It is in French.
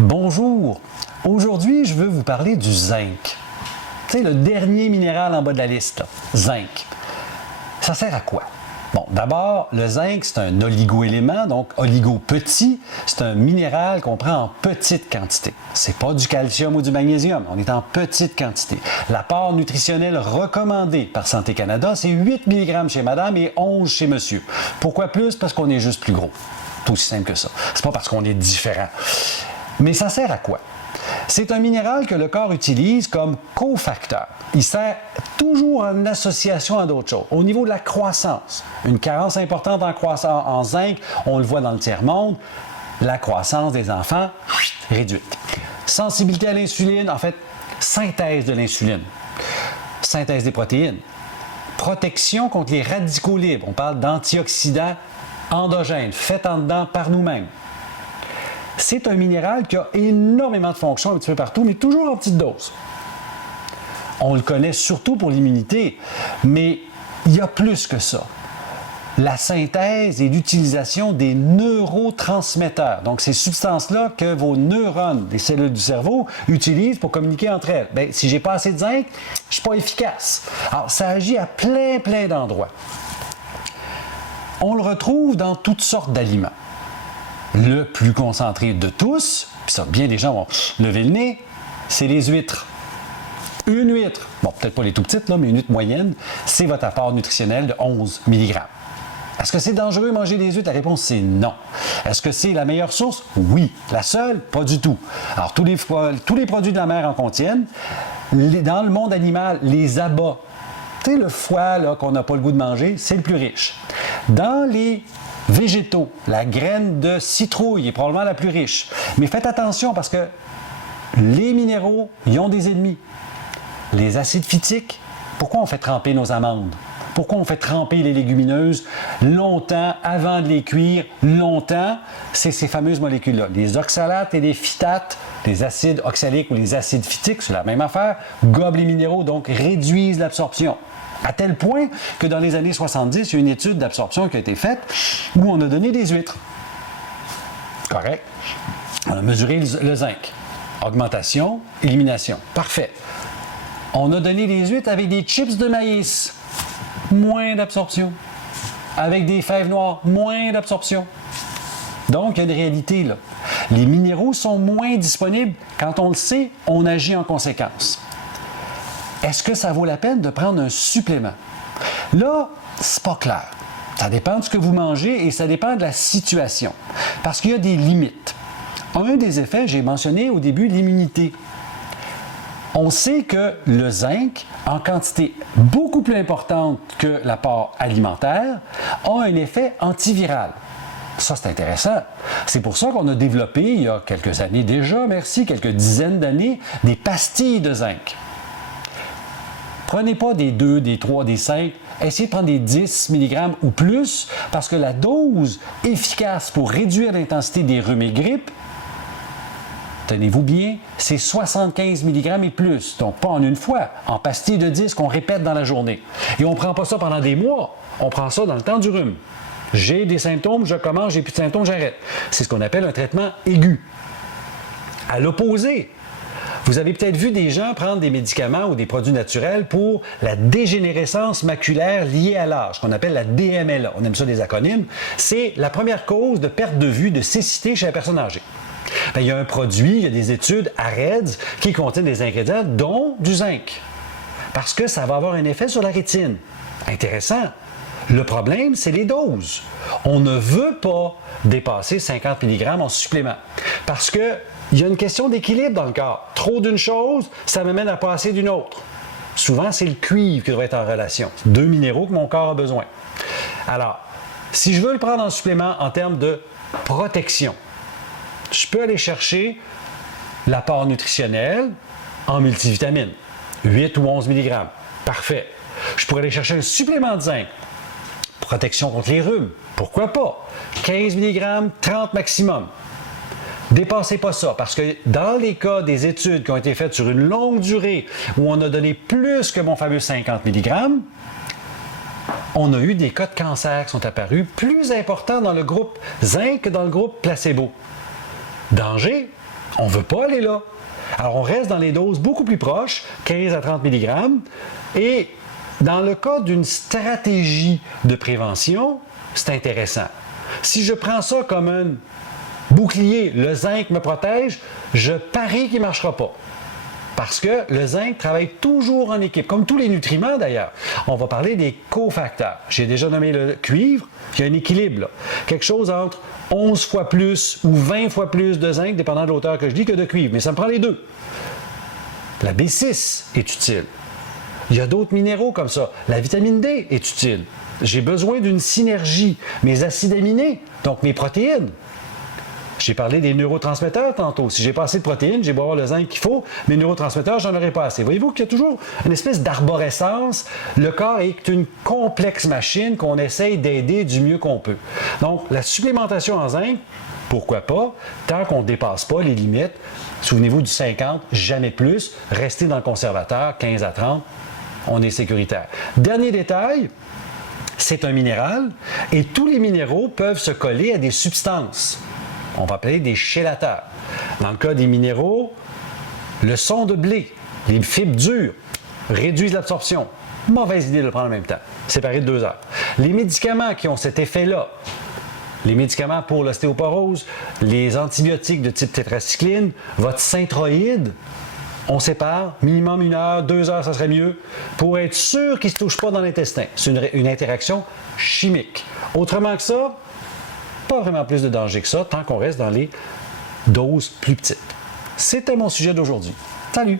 Bonjour! Aujourd'hui, je veux vous parler du zinc. Tu sais, le dernier minéral en bas de la liste, là. Zinc. Ça sert à quoi? Bon, d'abord, le zinc, c'est un oligo-élément, donc oligo petit. C'est un minéral qu'on prend en petite quantité. C'est pas du calcium ou du magnésium, on est en petite quantité. L'apport nutritionnel recommandé par Santé Canada, c'est 8 mg chez madame et 11 chez monsieur. Pourquoi plus? Parce qu'on est juste plus gros. C'est aussi simple que ça. C'est pas parce qu'on est différent. Mais ça sert à quoi? C'est un minéral que le corps utilise comme cofacteur. Il sert toujours en association à d'autres choses. Au niveau de la croissance, une carence importante en zinc, on le voit dans le tiers-monde, la croissance des enfants réduite. Sensibilité à l'insuline, en fait, synthèse de l'insuline, synthèse des protéines, protection contre les radicaux libres. On parle d'antioxydants endogènes, faits en dedans par nous-mêmes. C'est un minéral qui a énormément de fonctions un petit peu partout, mais toujours en petite dose. On le connaît surtout pour l'immunité, mais il y a plus que ça. La synthèse et l'utilisation des neurotransmetteurs, donc ces substances-là que vos neurones, les cellules du cerveau, utilisent pour communiquer entre elles. Bien, si je n'ai pas assez de zinc, je ne suis pas efficace. Alors, ça agit à plein d'endroits. On le retrouve dans toutes sortes d'aliments. Le plus concentré de tous, puis ça, bien des gens vont lever le nez, c'est les huîtres. Une huître, bon, peut-être pas les tout petites, là, mais une huître moyenne, c'est votre apport nutritionnel de 11 mg. Est-ce que c'est dangereux de manger des huîtres? La réponse, c'est non. Est-ce que c'est la meilleure source? Oui. La seule? Pas du tout. Alors, tous les produits de la mer en contiennent. Dans le monde animal, les abats, tu sais, le foie là, qu'on n'a pas le goût de manger, c'est le plus riche. Dans les végétaux, la graine de citrouille est probablement la plus riche. Mais faites attention parce que les minéraux, ils ont des ennemis. Les acides phytiques, pourquoi on fait tremper nos amandes? Pourquoi on fait tremper les légumineuses longtemps avant de les cuire? Longtemps, c'est ces fameuses molécules-là. Les oxalates et les phytates, les acides oxaliques ou les acides phytiques, c'est la même affaire, gobent les minéraux, donc réduisent l'absorption. À tel point que dans les années 70, il y a une étude d'absorption qui a été faite où on a donné des huîtres. Correct. On a mesuré le zinc. Augmentation, élimination. Parfait. On a donné des huîtres avec des chips de maïs. Moins d'absorption. Avec des fèves noires, moins d'absorption. Donc, il y a une réalité là. Les minéraux sont moins disponibles. Quand on le sait, on agit en conséquence. Est-ce que ça vaut la peine de prendre un supplément? Là, c'est pas clair. Ça dépend de ce que vous mangez et ça dépend de la situation. Parce qu'il y a des limites. Un des effets, j'ai mentionné au début, l'immunité. On sait que le zinc, en quantité beaucoup plus importante que l'apport alimentaire, a un effet antiviral. Ça, c'est intéressant. C'est pour ça qu'on a développé, il y a quelques années déjà, quelques dizaines d'années, des pastilles de zinc. Prenez pas des 2, des 3, des 5, essayez de prendre des 10 mg ou plus parce que la dose efficace pour réduire l'intensité des rhumes et grippes, tenez-vous bien, c'est 75 mg et plus. Donc pas en une fois, en pastilles de 10 qu'on répète dans la journée. Et on ne prend pas ça pendant des mois, on prend ça dans le temps du rhume. J'ai des symptômes, je commence, j'ai plus de symptômes, j'arrête. C'est ce qu'on appelle un traitement aigu. À l'opposé, vous avez peut-être vu des gens prendre des médicaments ou des produits naturels pour la dégénérescence maculaire liée à l'âge, qu'on appelle la DMLA. On aime ça des acronymes. C'est la première cause de perte de vue, de cécité chez la personne âgée. Bien, il y a un produit, il y a des études à REDS qui contiennent des ingrédients, dont du zinc. Parce que ça va avoir un effet sur la rétine. Intéressant. Le problème, c'est les doses. On ne veut pas dépasser 50 mg en supplément. Parce que il y a une question d'équilibre dans le corps. Trop d'une chose, ça me mène à pas assez d'une autre. Souvent, c'est le cuivre qui devrait être en relation. Deux minéraux que mon corps a besoin. Alors, si je veux le prendre en supplément en termes de protection, je peux aller chercher l'apport nutritionnel en multivitamines. 8 ou 11 mg. Parfait. Je pourrais aller chercher un supplément de zinc. Protection contre les rhumes. Pourquoi pas? 15 mg, 30 maximum. Dépassez pas ça, parce que dans les cas des études qui ont été faites sur une longue durée, où on a donné plus que mon fameux 50 mg, on a eu des cas de cancer qui sont apparus plus importants dans le groupe zinc que dans le groupe placebo. Danger? On ne veut pas aller là. Alors, on reste dans les doses beaucoup plus proches, 15 à 30 mg. Et dans le cas d'une stratégie de prévention, c'est intéressant. Si je prends ça comme un bouclier, le zinc me protège, je parie qu'il ne marchera pas. Parce que le zinc travaille toujours en équipe, comme tous les nutriments d'ailleurs. On va parler des cofacteurs. J'ai déjà nommé le cuivre, il y a un équilibre là. Quelque chose entre 11 fois plus ou 20 fois plus de zinc, dépendant de l'auteur que je dis, que de cuivre. Mais ça me prend les deux. La B6 est utile. Il y a d'autres minéraux comme ça. La vitamine D est utile. J'ai besoin d'une synergie. Mes acides aminés, donc mes protéines. J'ai parlé des neurotransmetteurs tantôt. Si j'ai pas assez de protéines, j'ai beau avoir le zinc qu'il faut, mes neurotransmetteurs, j'en aurai pas assez. Voyez-vous qu'il y a toujours une espèce d'arborescence. Le corps est une complexe machine qu'on essaye d'aider du mieux qu'on peut. Donc, la supplémentation en zinc, pourquoi pas, tant qu'on ne dépasse pas les limites. Souvenez-vous du 50, jamais plus. Restez dans le conservateur, 15 à 30, on est sécuritaire. Dernier détail, c'est un minéral et tous les minéraux peuvent se coller à des substances. On va appeler des chélateurs. Dans le cas des minéraux, le son de blé, les fibres dures réduisent l'absorption. Mauvaise idée de le prendre en même temps, séparé de 2 heures. Les médicaments qui ont cet effet-là, les médicaments pour l'ostéoporose, les antibiotiques de type tétracycline, votre synthroïde, on sépare, minimum 1 heure, 2 heures, ça serait mieux, pour être sûr qu'ils ne se touchent pas dans l'intestin. C'est une interaction chimique. Autrement que ça, pas vraiment plus de danger que ça, tant qu'on reste dans les doses plus petites. C'était mon sujet d'aujourd'hui. Salut!